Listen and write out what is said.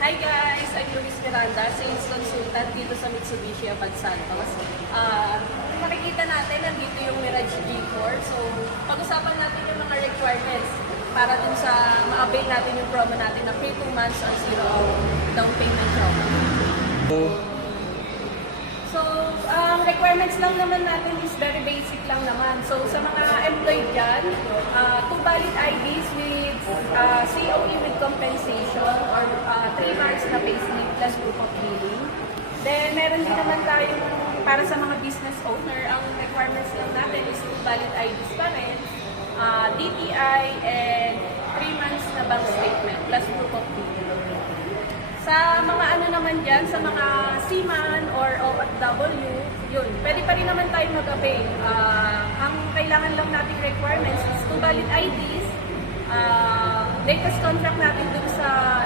Hi guys! I'm Luis Miranda, sales consultant dito sa Mitsubishi Apag Santos. Makikita natin, nandito yung Mirage G4. So, pag-usapan natin yung mga requirements para dun sa ma-avail natin yung promo natin na free 2 months or zero down payment promo. So, ang requirements lang naman natin is very basic lang naman. So, sa mga employed dyan, 2 valid IDs with COE with compensation or 3 months na payslip plus proof of billing. Then, meron din naman tayong para sa mga business owner, ang requirements lang natin is 2 valid IDs pa rin, DTI and 3 months na bank statement plus proof of billing. Sa mga ano naman dyan, sa mga seaman or OFW, yun, pwede pa rin naman tayo mag-avail. Ang kailangan lang nating requirements is 2 valid IDs, latest contract natin dun sa